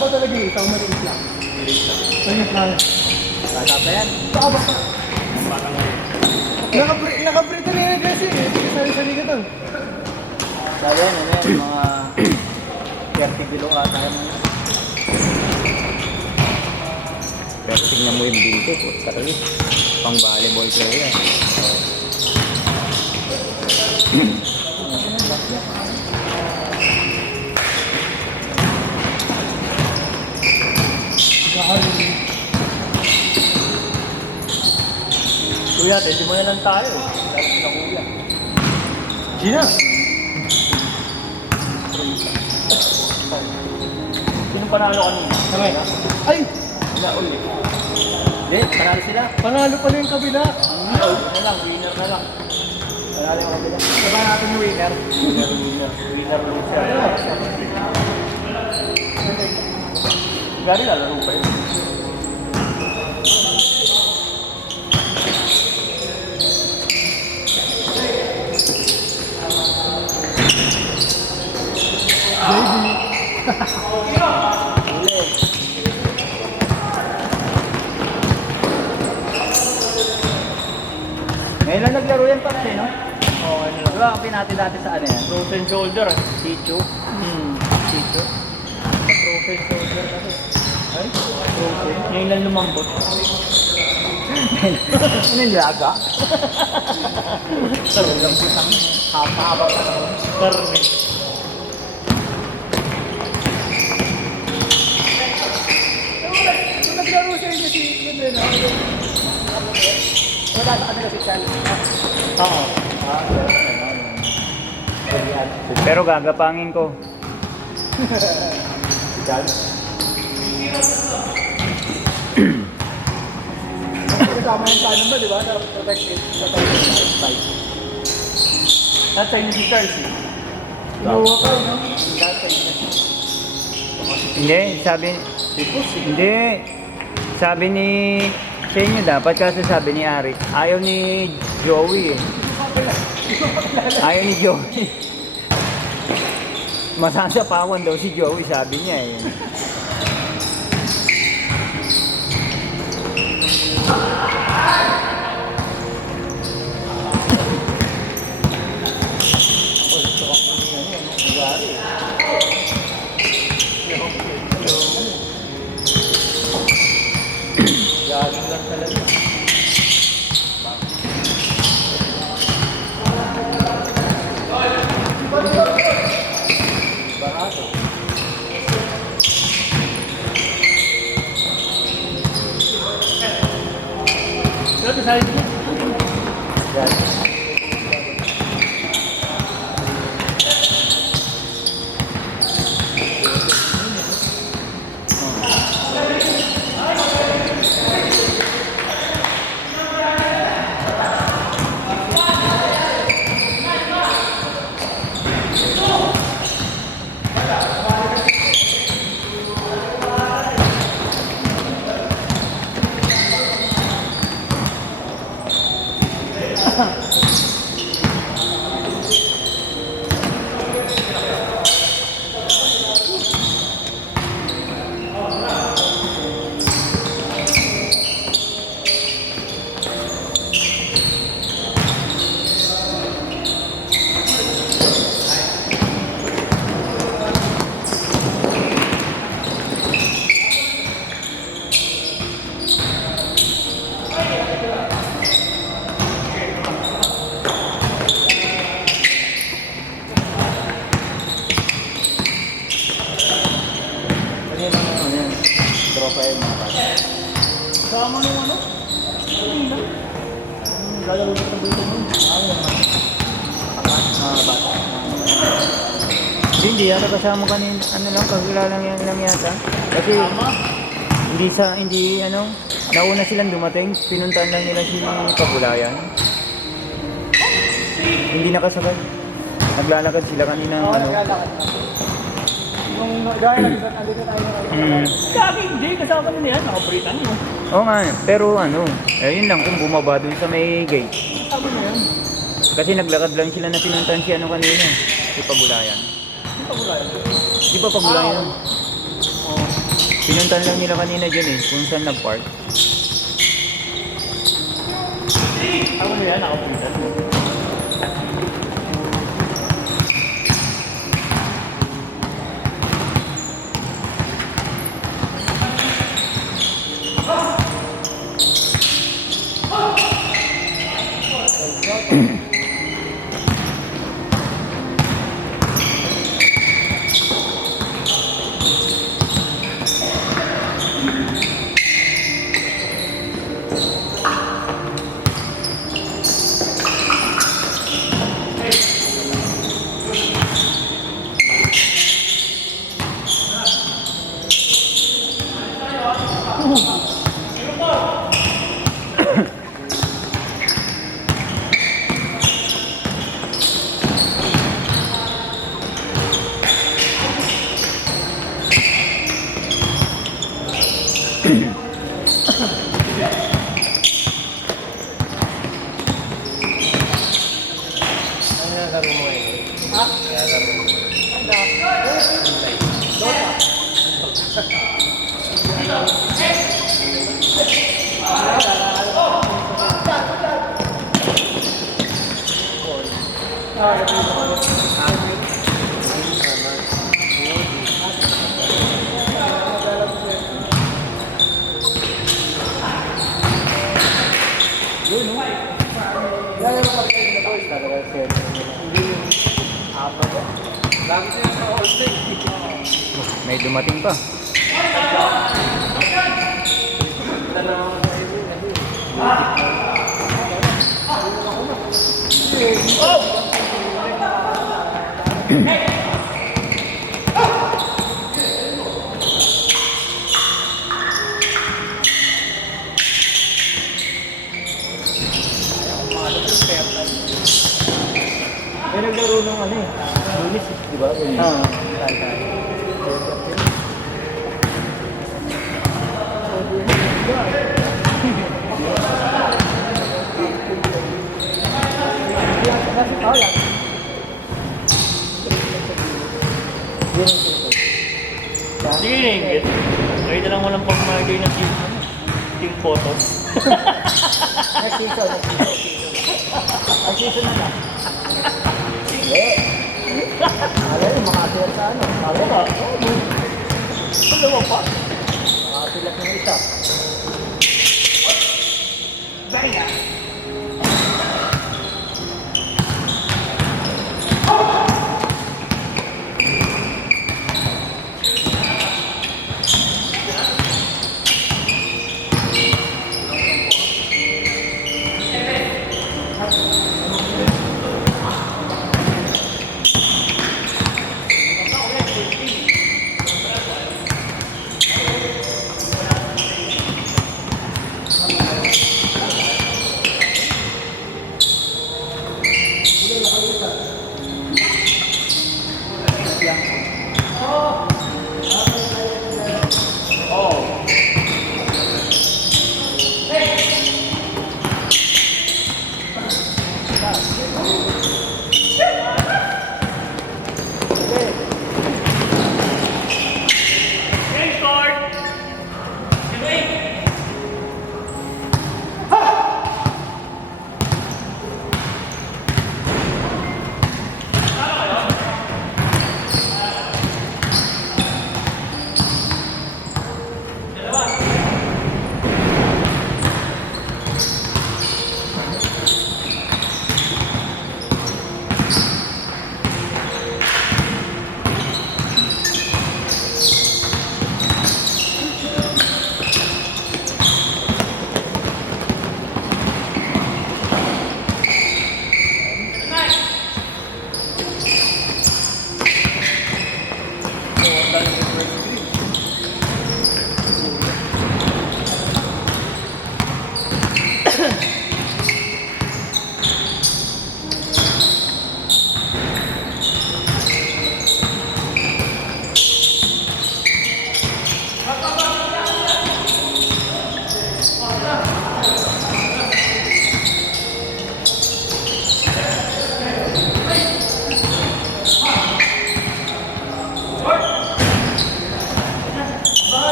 Taba talaga yung isang maliit lang. Maliit lang. Bata pa yan. Taba pa. Parang Nakaprito na yan kasi. Sali-sali ka to. sabi yan, ano yan, mga 30 kilo ata yan. Pero tingnan mo yung binto po. Talaga. Pang volleyball player yan. Kuya, hindi mo na lang tayo. Dapat na kuya. Gina! Sino panalo kanina? Kamay. Ay! Sila ulit. Hindi, panalo sila. Panalo pala yung kabila. Ano lang, winner na lang. Panalo yung kabila. Sabahan natin yung winner. Winner lang siya. Gari lalaro pa yun. Ngayon lang naglaro yan, Paps, eh, no? Oo, ano lang. Diba, kapin natin dati sa ano yan? Frozen shoulder. Chicho. Chicho. Frozen shoulder kasi. Ay, frozen. Ngayon lang lumambot. Ano yung laga? Sarap lang putang. Hapa-hapa pa naman. Karne. Kung naglaro siya yung si Lena. Wala sa kanila si Chan. Oo. Pero gagapangin ko. Si Chan? Kasama yung tanong ba, di ba? Na protected. Nasa inyo si Charles eh. Nawa ka, no? Nasa inyo. Hindi, sabi... Hindi. Sabi ni... Sa inyo dapat kasi sabi ni Ari. Ayaw ni Joey eh. Ayaw ni Joey. Masasapawan daw si Joey, sabi niya eh. Galing lang talaga. Barato. Pero sa akin, Galing. Tropa yung mga bata. sama nung ano? Kanina. Lalaro ko ng dito mo. Bata. Hindi yata kasama kanina. Ano lang, kakilala lang yata. Kasi hindi nauna silang dumating. Pinuntahan lang nila si Pabulayan. Hindi nakasakay. Naglalakad sila kanina. Oo, naglalakad na. Nung dahil nandito tayo na Sabi hindi, kasama nila yan. Nakabritan mo. Oo nga, pero yun lang kung bumaba dun sa may gate. Kasama na yan. Kasi naglakad lang sila na pinuntahan si kanina. Si Pabulayan. Hindi pa wala yan. Di ba Pabulayan? Oo. Pinuntan lang nila kanina dyan eh, kung saan nag-park. Ako mo yan, nakapunta. May dumating pa. May naglaro ng ano eh. Lunis, di ba? Ah. Hindi ko naingit. Kahit na lang walang pagmagay ng team photos. Next season. Next season na lang. Alay, makatira sa ano? Ako ba? Dalawa pa. Makatilat ng isa.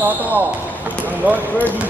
4 ang Lord Verdi.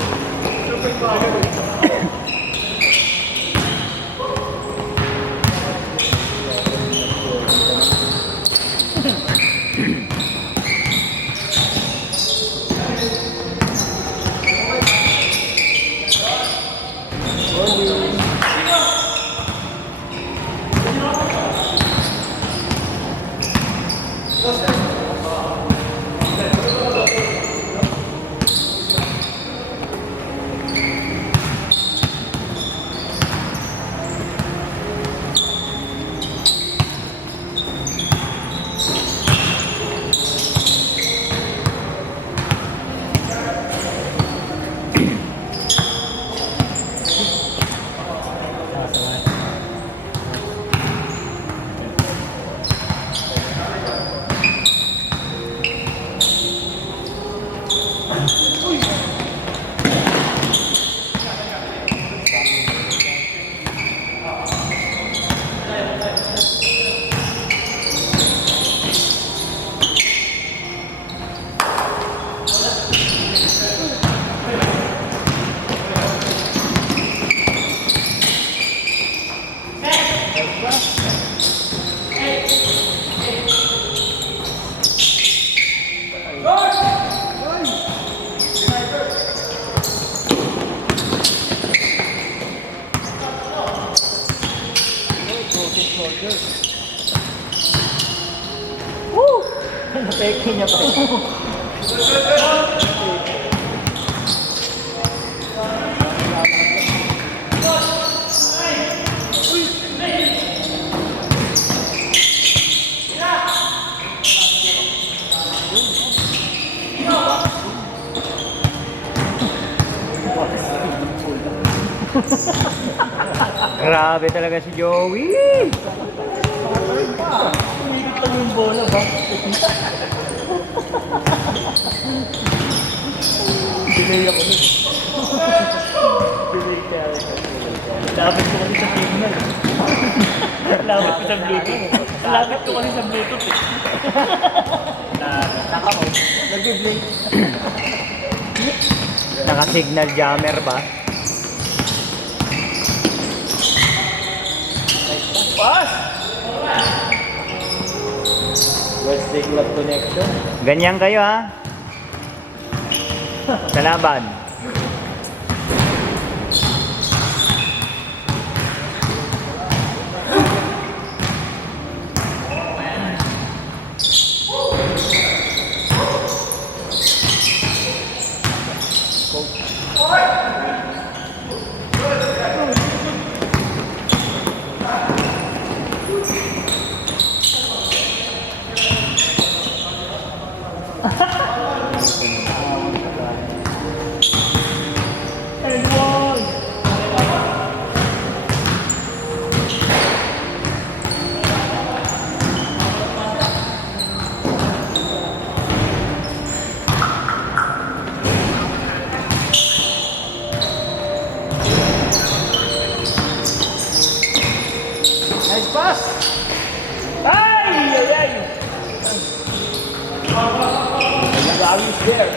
Woo! Napeke niya pa. Grabe talaga si Joey. Umilit lang yung bola ba? Delay ako nun. Delay kaya ako. Lapit ko kasi sa signal. Lapit ko sa Bluetooth. Lapit ko kasi sa Bluetooth eh. Naka-off. Nag-delay. Naka-signal jammer ba? Pass! Wednesday Club Connection. Ganyan kayo ha? Sa laban. And one! Nice pass! Ay! Ay! Ay! Gawi is there.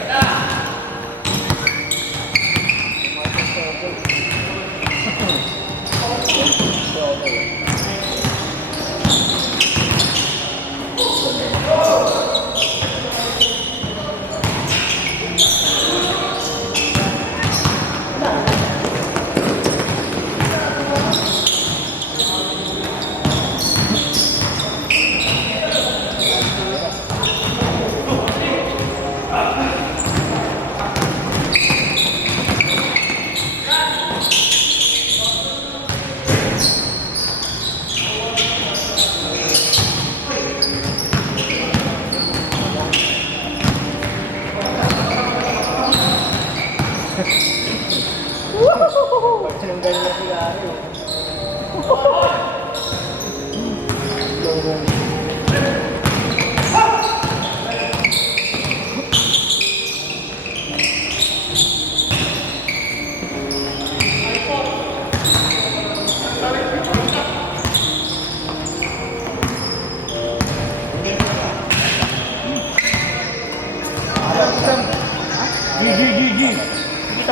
Sinunggan na sila ano.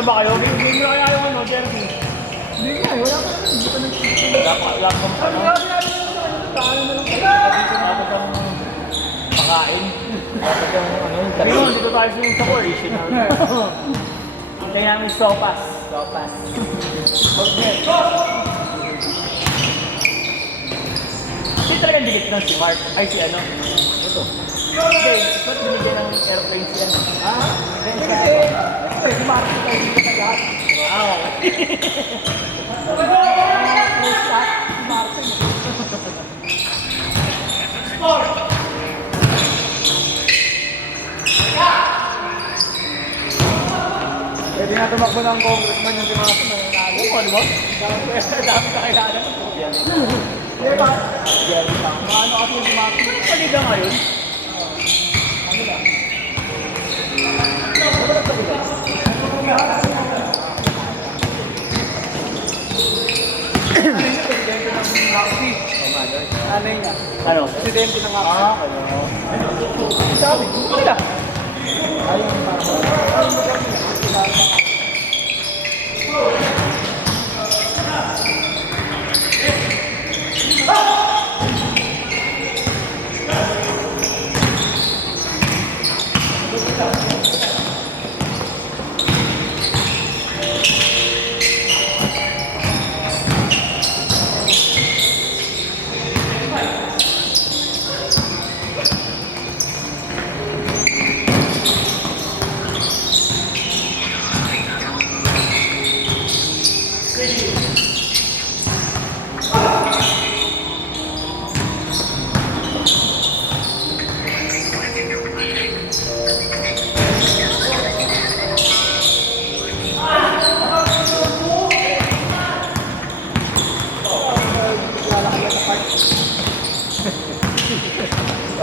Basta ba kayo? Hindi nyo kaya yung ano, Derby. Hindi nga, wala ka naman. Hindi pa nagsisimula. Wala kang Sabi ano. nga, sinabi mo naman, tayo na lang kayo. Dapat kang pakain. Dapat kang ano, hindi mo, dito tayo sa original. Hintayin namin sopas. Sopas. Okay. Hindi talaga dikit ng si Mark. Ay, si ano. Ito. Hindi, ba't binigyan ng airplane si ano? Ah? Hindi kasi, si Marco tayo dito sa lahat. Wow. Full shot, si Martin. Pwede nga tumakbo ng congressman yung si Martin. Oo, ano ba? Dami kakilala. Di ba? Maano kasi yung si Martin. Paliga ngayon. Presidente ng Roxy. Nanay niya. Ano? Presidente ng Roxy. Sabi, wala.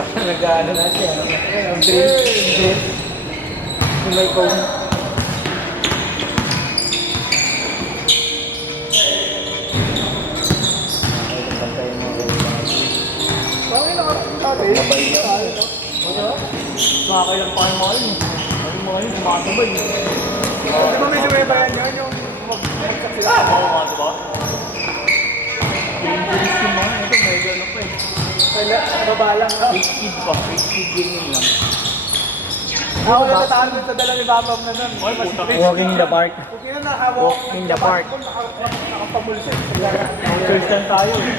Ayun, nag-ano na siya. Ang dream. Yung may cone. Bakit nakakasabay? Sabay na. Makakailang pa yung mga yun. Ano yung mga yun? Sumakasabay. Di ba may sumibayan yun? Yung magkak sila. Oo nga, diba? English yung mga ito, medyo ano pa eh. Wala, baba lang. Fake kid pa. Fake kid gaming lang. Ako na natahan sa dala ni Babam na nun. Ay, putang Walking in the park. Kung yun na nakawalk Walk in the park. Nakapamulsa. First time tayo eh.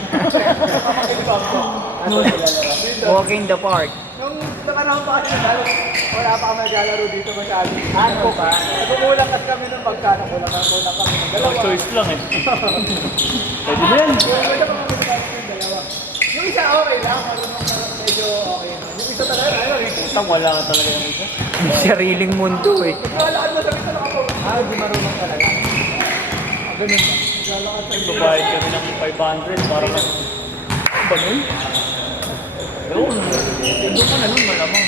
Walking the park. Nung nakaraan pa kasi na wala pa kami naglalaro dito masyado. Ano pa? Nagkukulang kasi kami ng pagka nakulang kami ng dalawa. Choice lang eh. Pwede ba yan? Wala pa kami naglalaro ng dalawa. Yung isa okay lang, medyo okay. Yung isa talaga, ano eh. Putang wala ka talaga yung isa. Sariling mundo eh. Naglalakad mo sa kita nakapag. Di marunong talaga. Ganun ba? Naglalakad sa Babayad kami ng 500 para lang. Ano ba nun? Yun. Doon ka na nun malamang.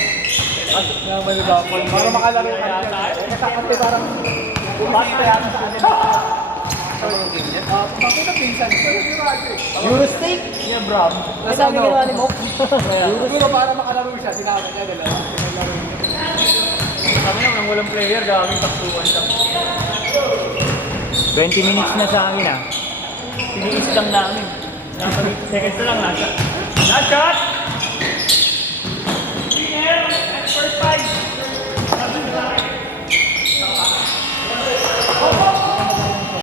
At may bagol. Para makalaro ka Yata eh. Kasi parang bumati na yata sa akin. Bakit na pinsan? Pero di ba ate? Eurosteak? Yeah, Bram. Sabi ginawa ni Mok. Siguro para makalaro siya, sinama niya dalawa. Pinalaro niya. Kami naman walang player, daming taktuan lang. 20 minutes na sa akin ah. Tiniis lang namin. Nasa seconds na lang nasa. Last shot!